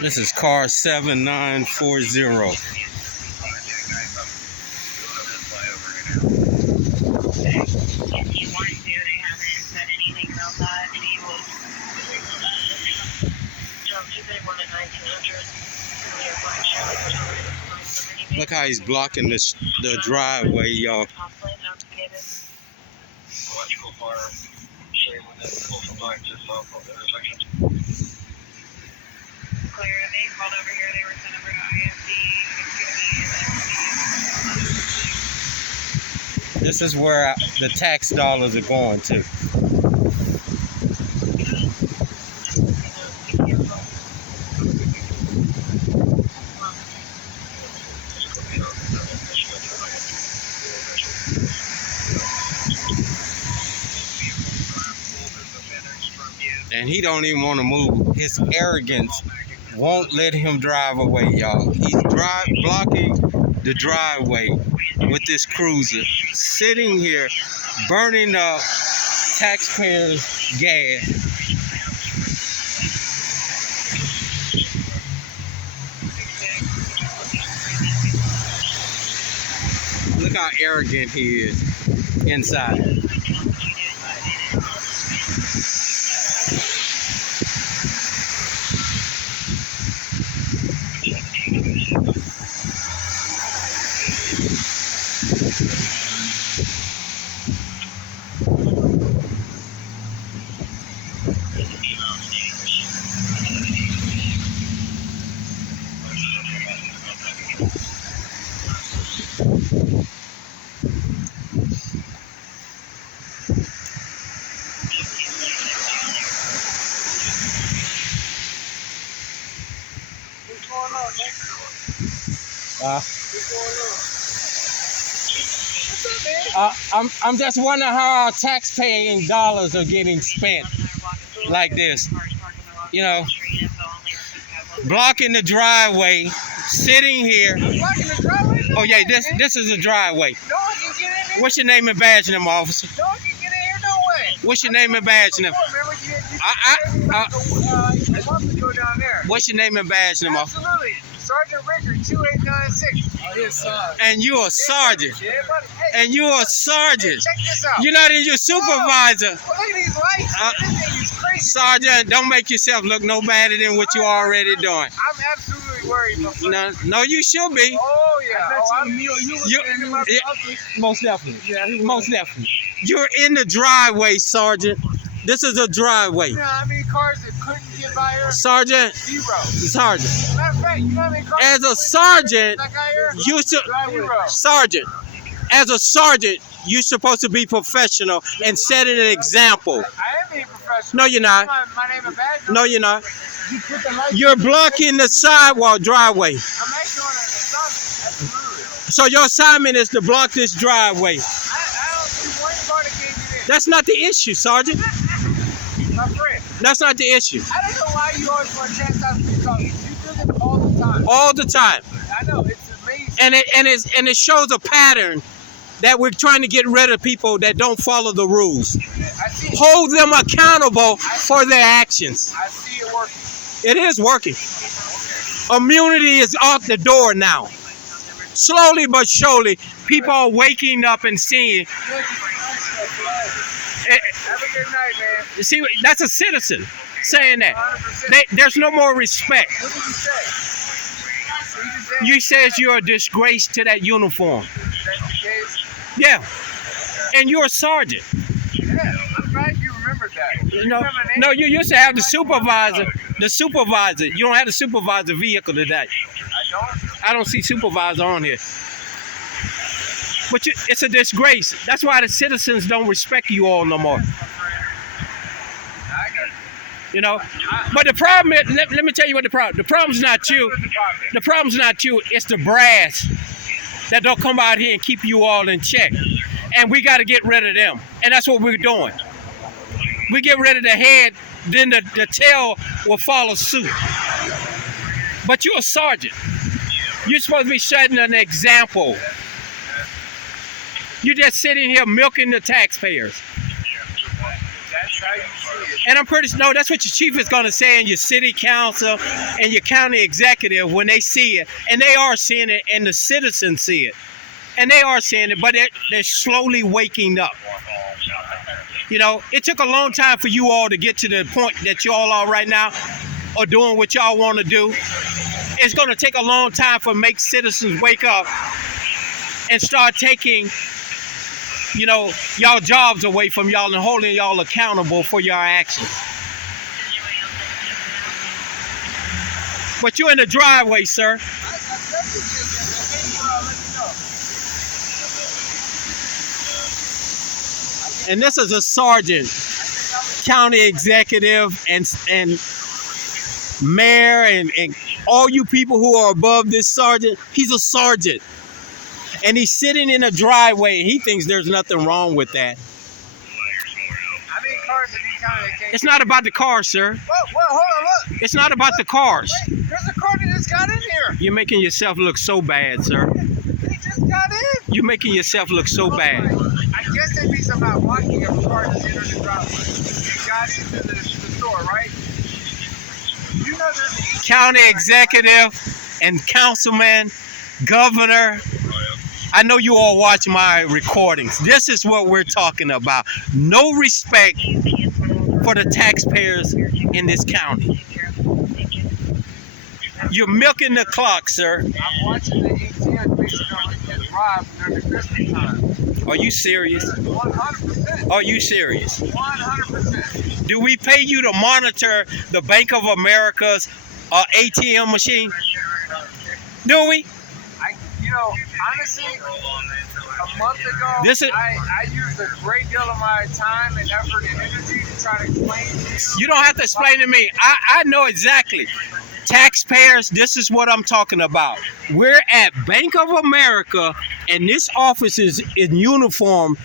This is car 7940. Look how he's blocking the driveway, y'all. This is where the tax dollars are going to. And he don't even want to move. His arrogance won't let him drive away, y'all. He's blocking the driveway with this cruiser, sitting here, burning up taxpayers' gas. Look how arrogant he is inside. I'm just wondering how our tax-paying dollars are getting spent like this. You know, blocking the driveway, sitting here. Blocking the driveway? Oh yeah, this is a driveway. No one can get in there. What's your name and badge number, officer? No one can get in here, no way. What's your name and badge number? I want to go down there. What's your name and badge number? Absolutely. Sergeant Rickard, 2896. Yes, sir. And you're a sergeant. Yeah, buddy. Hey, And you're a sergeant. check this out. You're not even your supervisor. Well, look at these lights. This thing is crazy. Sergeant, don't make yourself look no better than what you're already doing. I'm absolutely worried, my friend. No, you should be. Oh, yeah. Most definitely. Yeah, Most definitely. You're in the driveway, Sergeant. This is a driveway. You know how many cars that couldn't get by here? Sergeant. Zero. Sergeant. Matter of fact, you know how many cars As a sergeant, you should. Zero. Sergeant. As a sergeant, you're supposed to be professional and set an example. I am being professional. No, you're not. My name and badge. No, you're not. You put the lights. You're blocking the sidewalk driveway. I'm actually on an assignment. Absolutely. So your assignment is to block this driveway. I don't see one car that can't get in. That's not the issue, Sergeant. My friend, That's not the issue. I don't know why you always want to chastise me because you do this all the time. All the time. I know, it's amazing. And it shows a pattern that we're trying to get rid of people that don't follow the rules. I see it. Hold them accountable for their actions. I see it working. It is working. Immunity is out the door now. Slowly but surely, people are waking up and seeing. Have a good night, man. You see, that's a citizen saying that. 100%. There's no more respect. What did you say? You says you're a disgrace to that uniform. That's the case? Yeah. And you're a sergeant. Yeah, I'm glad you remembered that. You know, Remember my name? no, you used to have the supervisor. The supervisor. You don't have the supervisor vehicle today. I don't. I don't see supervisor on here. But it's a disgrace. That's why the citizens don't respect you all no more. I got it. You know. But the problem is, let me tell you what the problem. The problem's not you. What's the problem? The problem's not you. It's the brass that don't come out here and keep you all in check. And we got to get rid of them. And that's what we're doing. We get rid of the head, then the tail will follow suit. But you're a sergeant. You're supposed to be setting an example. You're just sitting here milking the taxpayers. That's how you see it. And I'm pretty no, that's what your chief is going to say, and your city council and your county executive when they see it, and they are seeing it, and the citizens see it, and they are seeing it, but they're slowly waking up. You know, it took a long time for you all to get to the point that you all are right now, or doing what y'all want to do. It's going to take a long time for make citizens wake up and start taking, you know, y'all jobs away from y'all and holding y'all accountable for your actions. But you're in the driveway, sir. And this is a sergeant, county executive, and mayor, and all you people who are above this sergeant. He's a sergeant. And he's sitting in a driveway, and he thinks there's nothing wrong with that. How many cars have you counted that came? It's not about the cars, sir. Whoa, hold on, look. It's not about the cars. Wait, there's a car that just got in here. You're making yourself look so bad, sir. They just got in. You're making yourself look so bad. I guess that means I'm not walking a car that's entered the driveway. You got into the store, right? You know there's County executive and councilman, governor. I know you all watch my recordings. This is what we're talking about. No respect for the taxpayers in this county. You're milking the clock, sir. I'm watching the ATM based on his drive during the Christmas time. Are you serious? 100%. Are you serious? 100%. Do we pay you to monitor the Bank of America's ATM machine? Do we? Honestly, a month ago, This is- I used a great deal of my time and effort and energy to try to explain to you. You don't have to explain to me. I know exactly. Taxpayers, this is what I'm talking about. We're at Bank of America, and this office is in uniform.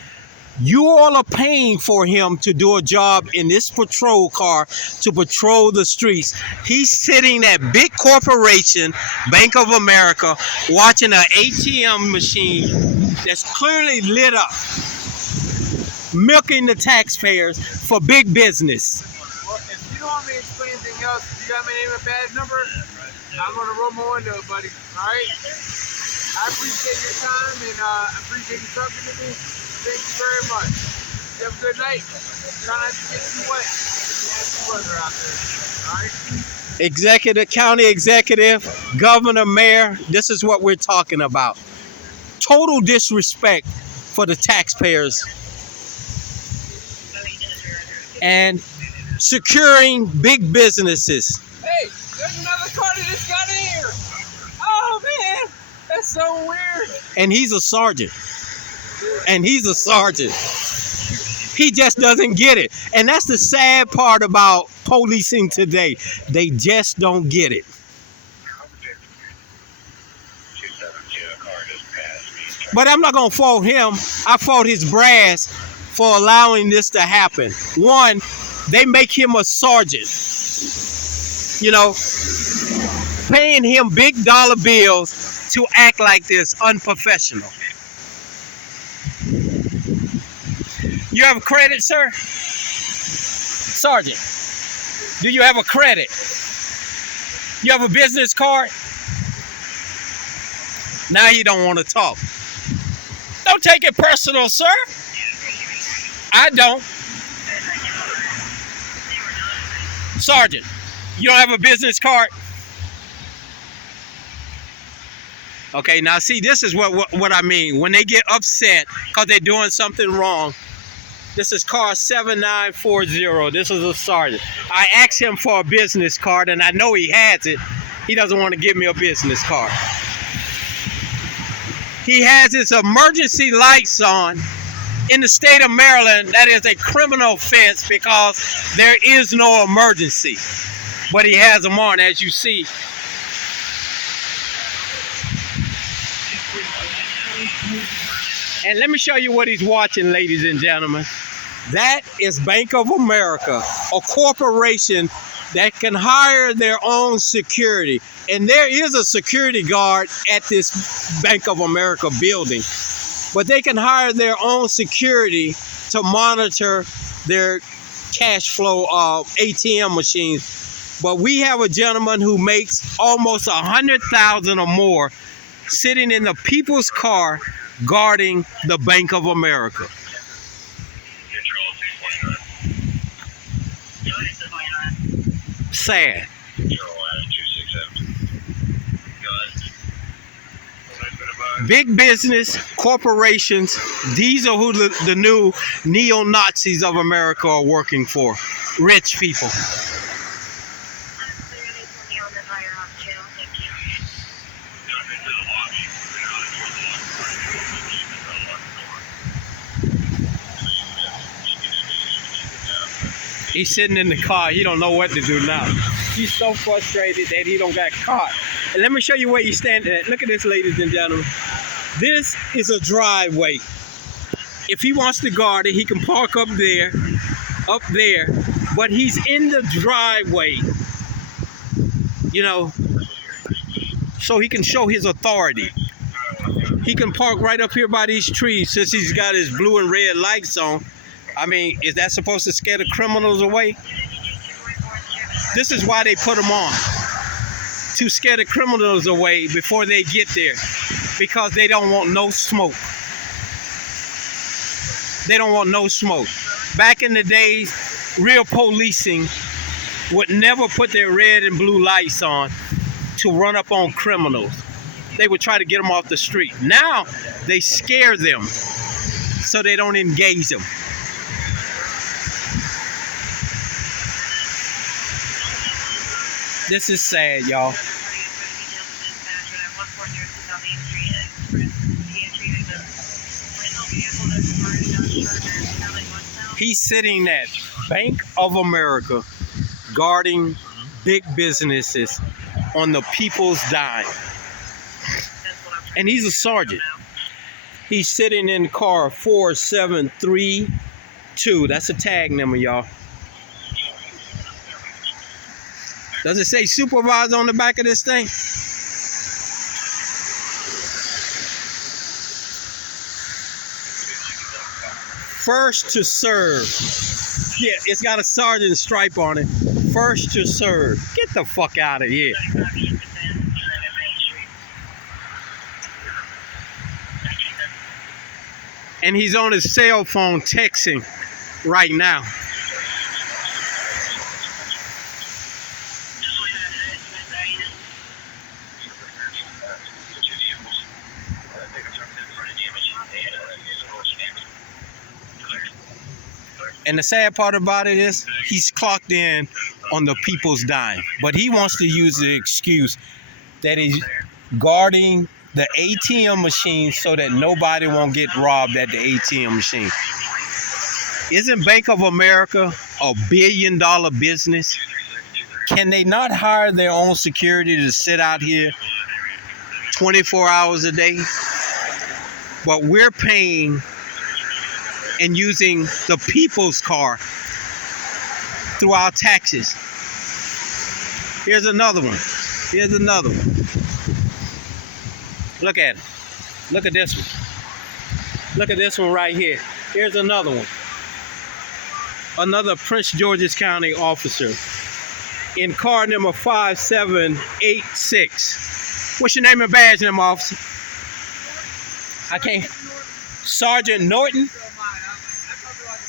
You all are paying for him to do a job in this patrol car to patrol the streets. He's sitting at big corporation, Bank of America, watching an ATM machine that's clearly lit up, milking the taxpayers for big business. Well, if you don't want me to explain anything else, if you got my name and badge number, I'm going to roll my window, buddy. All right? I appreciate your time, and I appreciate you talking to me. Thank you very much. You have a good night. Try not to get too wet. It's nasty weather out there. All right? Executive, county executive, governor, mayor, this is what we're talking about. Total disrespect for the taxpayers. And securing big businesses. Hey, there's another car that just got in here. Oh, man. That's so weird. And he's a sergeant. And he's a sergeant. He just doesn't get it. And that's the sad part about policing today. They just don't get it. But I'm not going to fault him. I fault his brass for allowing this to happen. One, they make him a sergeant. You know, paying him big dollar bills to act like this, unprofessional. You have a credit, sir? Sergeant, do you have a credit? You have a business card? Now you don't want to talk. Don't take it personal, sir. I don't. Sergeant, you don't have a business card? Okay, now see, this is what I mean. When they get upset because they're doing something wrong. This is car 7940. This is a sergeant. I asked him for a business card, and I know he has it. He doesn't want to give me a business card. He has his emergency lights on. In the state of Maryland, that is a criminal offense because there is no emergency. But he has them on, as you see. And let me show you what he's watching, ladies and gentlemen. That is Bank of America, a corporation that can hire their own security. And there is a security guard at this Bank of America building. But they can hire their own security to monitor their cash flow ATM machines. But we have a gentleman who makes almost 100,000 or more sitting in the people's car guarding the Bank of America. Sad. Big business, corporations, these are who the new neo-Nazis of America are working for. Rich people. He's sitting in the car. He don't know what to do now. He's so frustrated that he don't got caught. And let me show you where he's standing at. Look at this, ladies and gentlemen. This is a driveway. If he wants to guard it, he can park up there. But he's in the driveway, you know, so he can show his authority. He can park right up here by these trees since he's got his blue and red lights on. I mean, is that supposed to scare the criminals away? This is why they put them on, to scare the criminals away before they get there, because they don't want no smoke. They don't want no smoke. Back in the days, real policing would never put their red and blue lights on to run up on criminals. They would try to get them off the street. Now, they scare them so they don't engage them. This is sad, y'all. He's sitting at Bank of America guarding big businesses on the people's dime. And he's a sergeant. He's sitting in car 4732. That's a tag number, y'all. Does it say supervisor on the back of this thing? First to serve. Yeah, it's got a sergeant stripe on it. First to serve. Get the fuck out of here. And he's on his cell phone texting right now. And the sad part about it is he's clocked in on the people's dime. But he wants to use the excuse that he's guarding the ATM machine so that nobody won't get robbed at the ATM machine. Isn't Bank of America a billion-dollar business? Can they not hire their own security to sit out here 24 hours a day? But we're paying and using the people's car through our taxes. Here's another one. Here's another one. Look at it. Look at this one. Look at this one right here. Here's another one. Another Prince George's County officer in car number 5786. What's your name and badge number, officer? I can't. Sergeant Norton?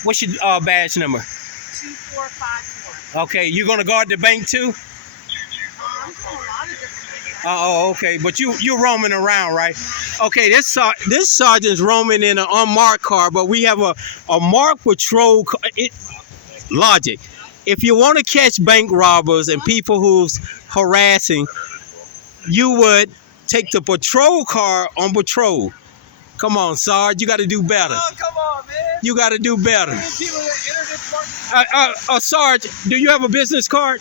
What's your badge number? 2454. Okay, you gonna guard the bank too? I'm doing a lot of different things. Oh, okay, but you're roaming around, right? Okay, this sergeant's roaming in an unmarked car, but we have a marked patrol car. Logic. If you want to catch bank robbers and people who's harassing, you would take the patrol car on patrol. Come on, Sarge, you got to do better. Oh, come on, man. You got to do better. Sarge, do you have a business card?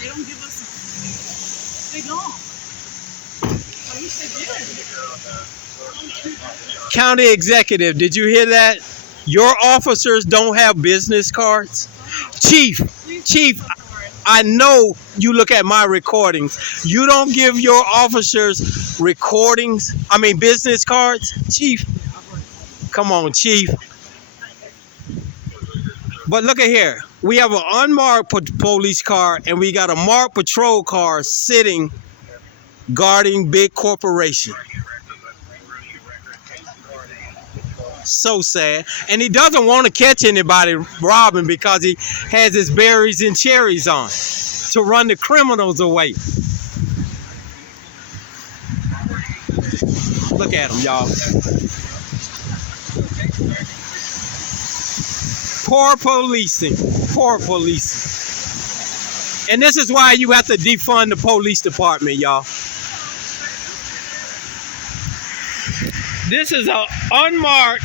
They don't give us. They don't. I wish they did. County executive, did you hear that? Your officers don't have business cards? Chief, I know you look at my recordings. You don't give your officers business cards? Chief, come on, Chief. But look at here. We have an unmarked police car, and we got a marked patrol car sitting guarding big corporation. So sad. And he doesn't want to catch anybody robbing because he has his berries and cherries on to run the criminals away. Look at him, y'all. Poor policing. Poor policing. And this is why you have to defund the police department, y'all. This is an unmarked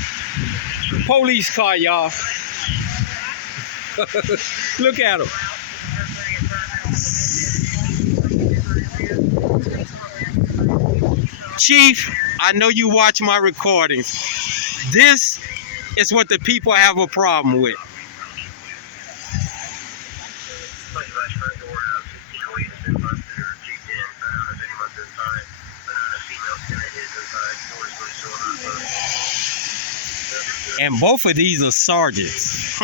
police car, y'all. Look at him. Chief, I know you watch my recordings. This is what the people have a problem with. And both of these are sergeants.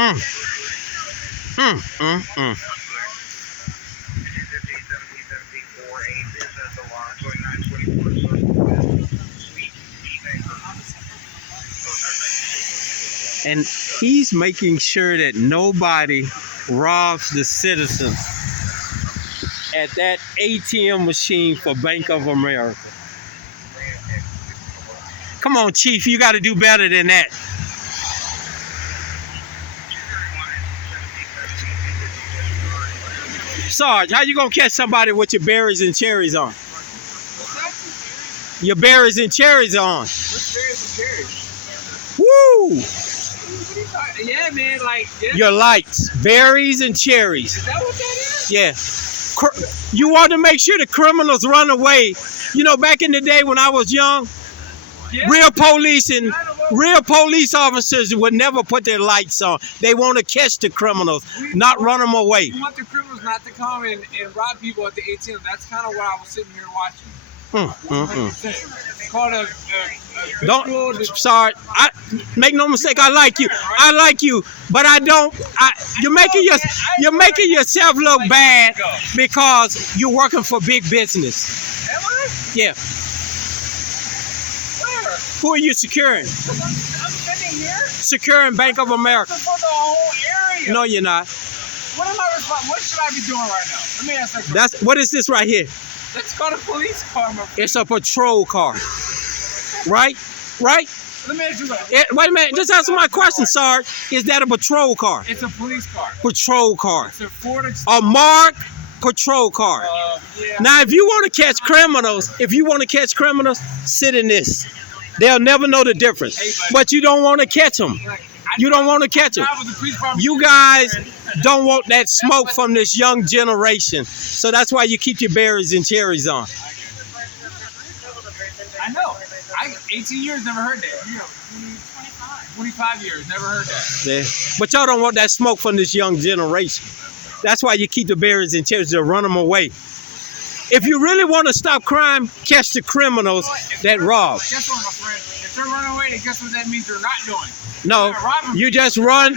And he's making sure that nobody robs the citizens at that ATM machine for Bank of America. Come on, Chief, you got to do better than that. Sarge, how you gonna catch somebody with your berries and cherries on? Your berries and cherries on. What's berries and cherries? Woo! Yeah, man, like... Yeah. Your lights, berries and cherries. Is that what that is? Yeah. You want to make sure the criminals run away. You know, back in the day when I was young, Yeah. real police officers would never put their lights on. They want to catch the criminals, not run them away. We want the criminals not to come and rob people at the ATM. That's kind of what I was sitting here watching. It's called a Don't, sorry. I make no mistake. I like you. I like you, but I don't. You're making yourself look bad because you're working for big business. Am I? Yeah. Where? Who are you securing? I'm sitting here. Securing Bank of America. For the whole area. No, you're not. What am I responsible? What should I be doing right now? Let me ask that question. That's what is this right here? That's called a police car, my friend. It's a patrol car. Right? Right? Let me ask you what. Wait a minute. Just answer my question, Sarge. Is that a patrol car? It's a police car. Patrol car. It's a Ford A marked patrol car. yeah. Now, if you want to catch criminals, sit in this. They'll never know the difference. But you don't want to catch them. You don't want to catch them. You guys don't want that smoke from this young generation. So that's why you keep your berries and cherries on. I know. 18 years, never heard that. 25 years, never heard that. Yeah. But y'all don't want that smoke from this young generation. That's why you keep the berries and cherries to run them away. If you really want to stop crime, catch the criminals that rob. Guess what, my friend? If they're running away, then guess what that means they're not doing? No, you just ran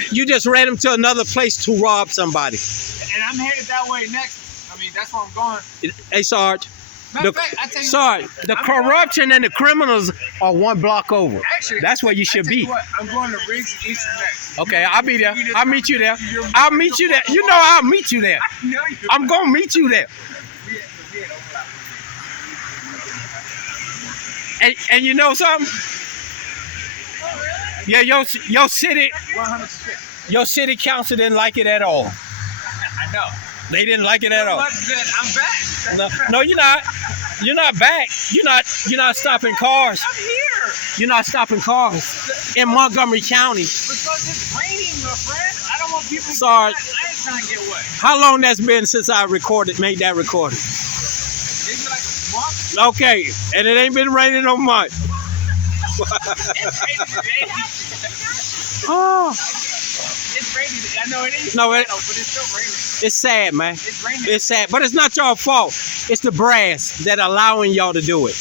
them to another place to rob somebody. And I'm headed that way next. I mean, that's where I'm going. Hey, Sarge. Matter of fact, I tell you Sarge, the corruption and the criminals are one block over. Actually, that's where you should be. What, I'm going to Riggs and Eastern next. Okay, I'll be there. I'll meet you there. I'll meet you there. You know I'll meet you there. I'm going to meet you there. And you know something? Yeah, your city 100%. Your city council didn't like it at all. I know. They didn't like it at all. I'm back. No, you're not. You're not back. You're not stopping cars. I'm here. You're not stopping cars in Montgomery County. Because it's raining, my friend. I don't want people to Sorry. get wet. I ain't trying to get wet. How long that's been since I made that recording? Maybe like a month. Okay, and it ain't been raining no much. It's raining today. Oh. It's raining. I know it ain't. No, but it's still raining. It's sad, man. It's raining. It's sad, but it's not your fault. It's the brass that allowing y'all to do it,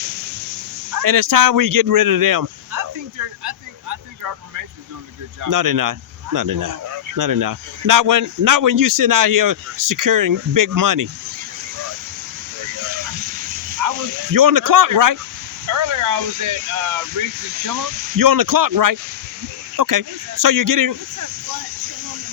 and it's time we get rid of them. I think our information is doing a good job. No, they're not. Not enough. Not enough. Not when you sitting out here securing big money. You're on the clock, right? Earlier I was at Riggs and Chillum. You're on the clock, right? Okay. So you're getting. What's that front chillum and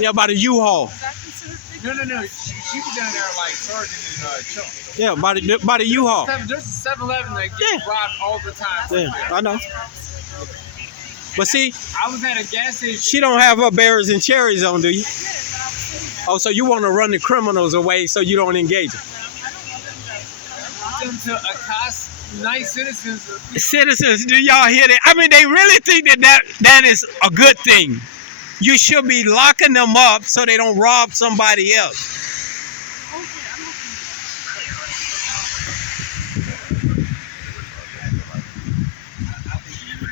Yeah, by the U-Haul. is that considered big? No. She was down there like sergeant in Chillum. Yeah, by the U-Haul. There's a 7-Eleven that gets robbed all the time. Yeah, I know. But see, I was at a gas station. she don't have her berries and cherries on, do you? Oh, so you want to run the criminals away so you don't engage them? Them to accost nice citizens. Citizens, do y'all hear that? I mean, they really think that is a good thing. You should be locking them up so they don't rob somebody else.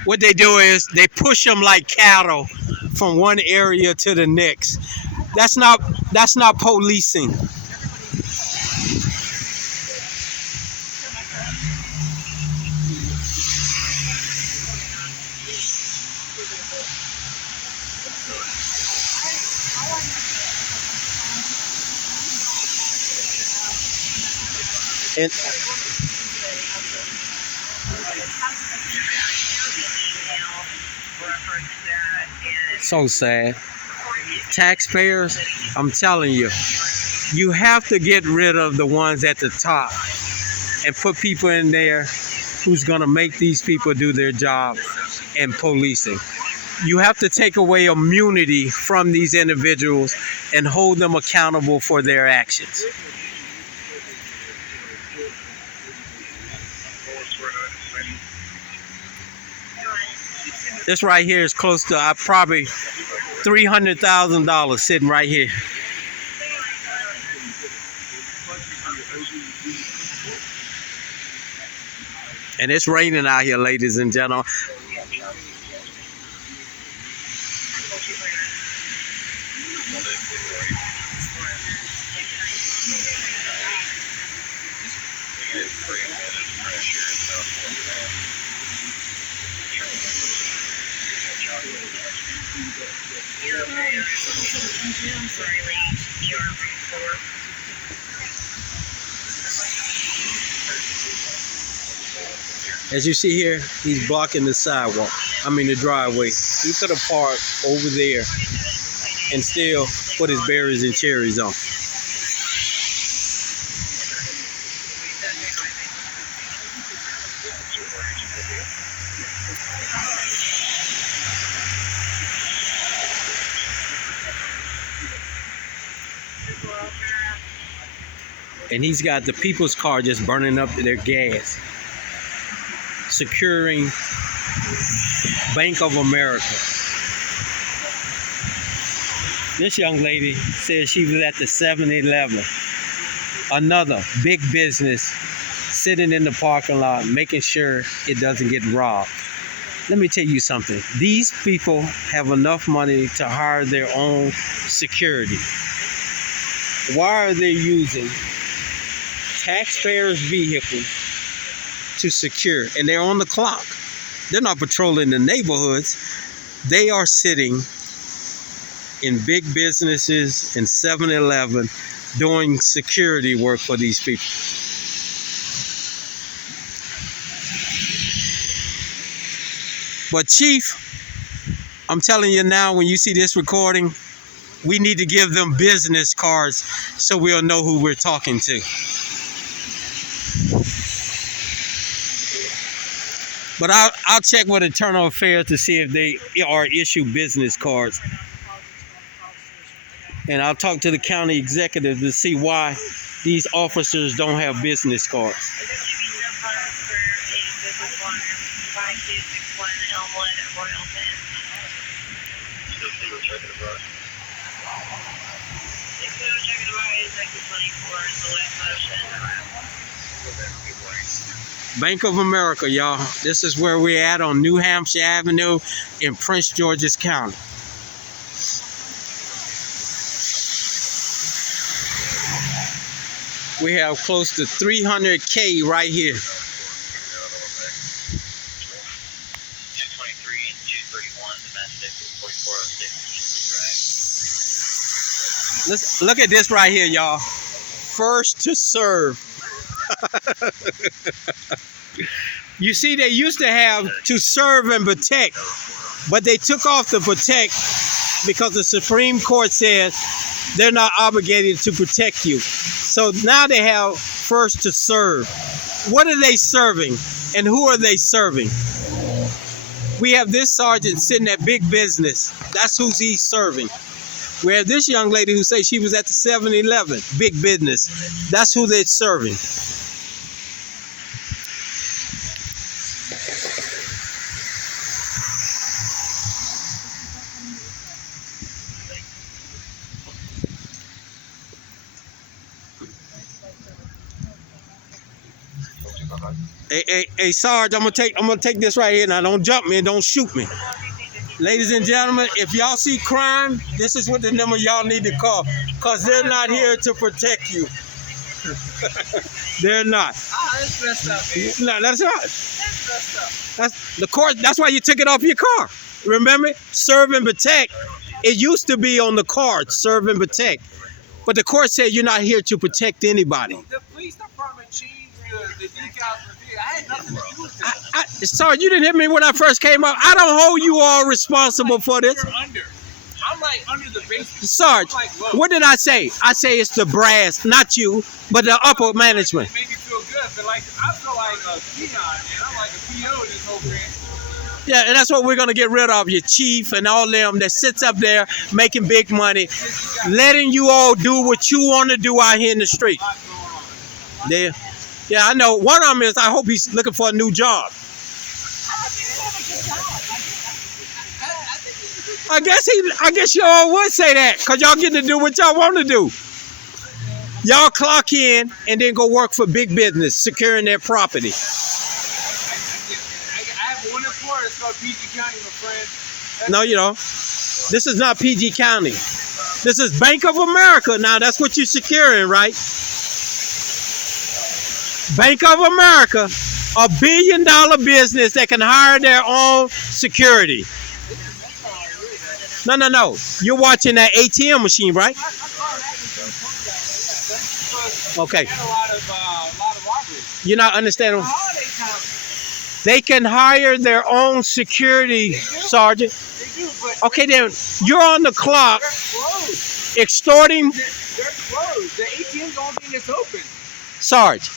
What they do is they push them like cattle from one area to the next. That's not policing. And so sad. Taxpayers, I'm telling you, you have to get rid of the ones at the top and put people in there who's going to make these people do their job in policing. You have to take away immunity from these individuals and hold them accountable for their actions. This right here is close to probably $300,000 sitting right here. And it's raining out here, ladies and gentlemen. As you see here, he's blocking the sidewalk. I mean the driveway. He could have parked over there and still put his berries and cherries on. And he's got the people's car just burning up their gas. Securing Bank of America. This young lady says she was at the 7-Eleven. Another big business sitting in the parking lot making sure it doesn't get robbed. Let me tell you something. These people have enough money to hire their own security. Why are they using taxpayers' vehicles to secure? And they're on the clock. They're not patrolling the neighborhoods. They are sitting in big businesses and 7-Eleven doing security work for these people. But Chief, I'm telling you now, when you see this recording, we need to give them business cards so we'll know who we're talking to. But I'll check with Internal Affairs to see if they are issue business cards. And I'll talk to the county executive to see why these officers don't have business cards. Bank of America, y'all. This is where we're at on New Hampshire Avenue in Prince George's County. We have close to 300K right here. 223 and 231 domestic, 4406 Drive. Let's look at this right here, y'all. First to serve. You see, they used to have to serve and protect, but they took off the protect because the Supreme Court says they're not obligated to protect you. So now they have first to serve. What are they serving, and who are they serving? We have this sergeant sitting at big business. That's who he's serving. We have this young lady who says she was at the 7-Eleven, big business. That's who they're serving. Hey, Sarge, I'm gonna take this right here. Now, don't jump me and don't shoot me. Ladies and gentlemen, if y'all see crime, this is what the number y'all need to call, because they're not here to protect you. They're not. That's messed up, man. No, that's right. That's messed up. That's the court. That's why you took it off your car. Remember, serve and protect. It used to be on the card, serve and protect, but the court said you're not here to protect anybody. The police department changed the decals. I had nothing to do with this. Sorry, you didn't hit me when I first came up. I don't hold you all responsible for this. You're under. I'm like under the basement. Sarge, I'm like, whoa. what did I say? I say it's the brass, not you, but the upper management. It made me feel good, but like I feel like a peon, man. I'm like a PO in this whole thing. Yeah, and that's what we're gonna get rid of, your chief and all them that sits up there making big money, letting you all do what you want to do out here in the street. Yeah, I know. One of them is I hope he's looking for a new job. I guess y'all would say that, because y'all get to do what y'all want to do. Y'all clock in and then go work for big business, securing their property. I have one in Florida. It's called PG County, my friend. No, you don't. This is not PG County. This is Bank of America. Now, that's what you're securing, right? Bank of America, a $1 billion business that can hire their own security. No. You're watching that ATM machine, right? Okay. A lot of robberies. You're not understanding. Holiday time. They can hire their own security, Sergeant. They do, but Okay, then you're on the clock they're closed. extorting, They're closed. The ATM's the only thing that's open. Sarge.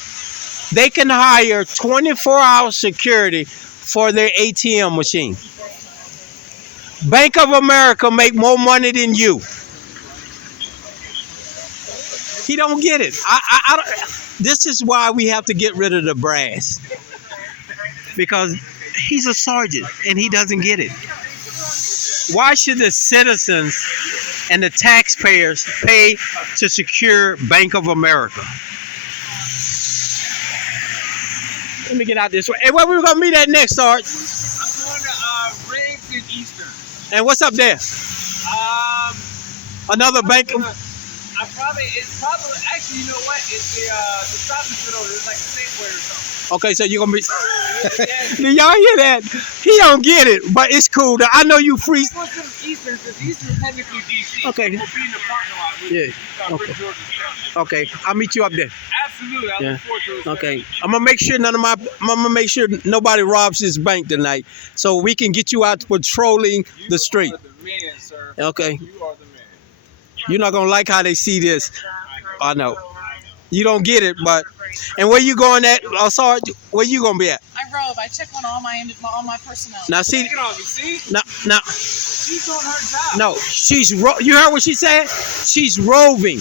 They can hire 24-hour security for their ATM machine. Bank of America make more money than you. He don't get it. I don't, this is why we have to get rid of the brass. Because he's a sergeant and he doesn't get it. Why should the citizens and the taxpayers pay to secure Bank of America? Let me get out this way. Hey, where we gonna meet at next, Sarge? I'm going to Riggs and Eastern. And what's up there? Another bank. It's probably, actually, you know what? It's the shopping center. It's like the Safeway or something. Okay, so you're gonna be. Yeah. Do y'all hear that? He don't get it, but it's cool. I know you free. I'm going to Eastern because Eastern's technically DC. Okay. We'll be in the parking lot. Yeah. Okay. Okay, I'll meet you up there. Absolutely. I Yeah. look forward to it. Okay, I'm gonna make sure nobody robs this bank tonight, so we can get you out patrolling the street. You are the man, sir. Okay, You are the man. you're not gonna like how they see this. I know. You don't get it, but and where you going at? Sarge, where you gonna be at? I rove. I check on all my personnel. Now see, Take it off, you see? now, She's doing her job. no, you heard what she said? She's roving.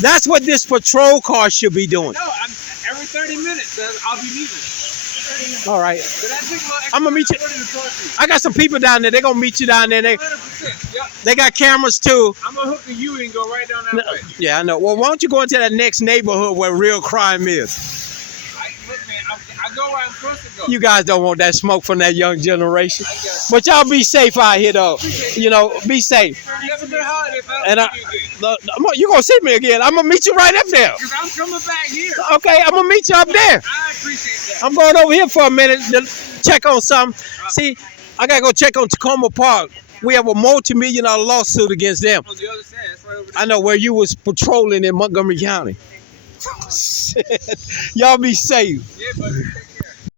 That's what this patrol car should be doing. No, every 30 minutes, I'll be leaving. All right, But I think I'm gonna meet you. to talk to you. I got some people down there. They're gonna meet you down there. 100%. Yep. They got cameras too. I'm going to hook the U and go right down that way. Yeah, I know. Well, why don't you go into that next neighborhood where real crime is? Look, man, I go where I'm supposed to go. You guys don't want that smoke from that young generation. I guess. But y'all be safe out here, though. You know, be safe. You have a good holiday, fellas. And You good. You gonna see me again? I'm gonna meet you right up there. Because I'm coming back here. Okay, I'm gonna meet you up there. I appreciate that. I'm going over here for a minute to check on something. See, I gotta go check on Tacoma Park. We have a multi-million-dollar lawsuit against them. On the other side, that's right over there. I know where you was patrolling in Montgomery County. Y'all be safe. Yeah, buddy.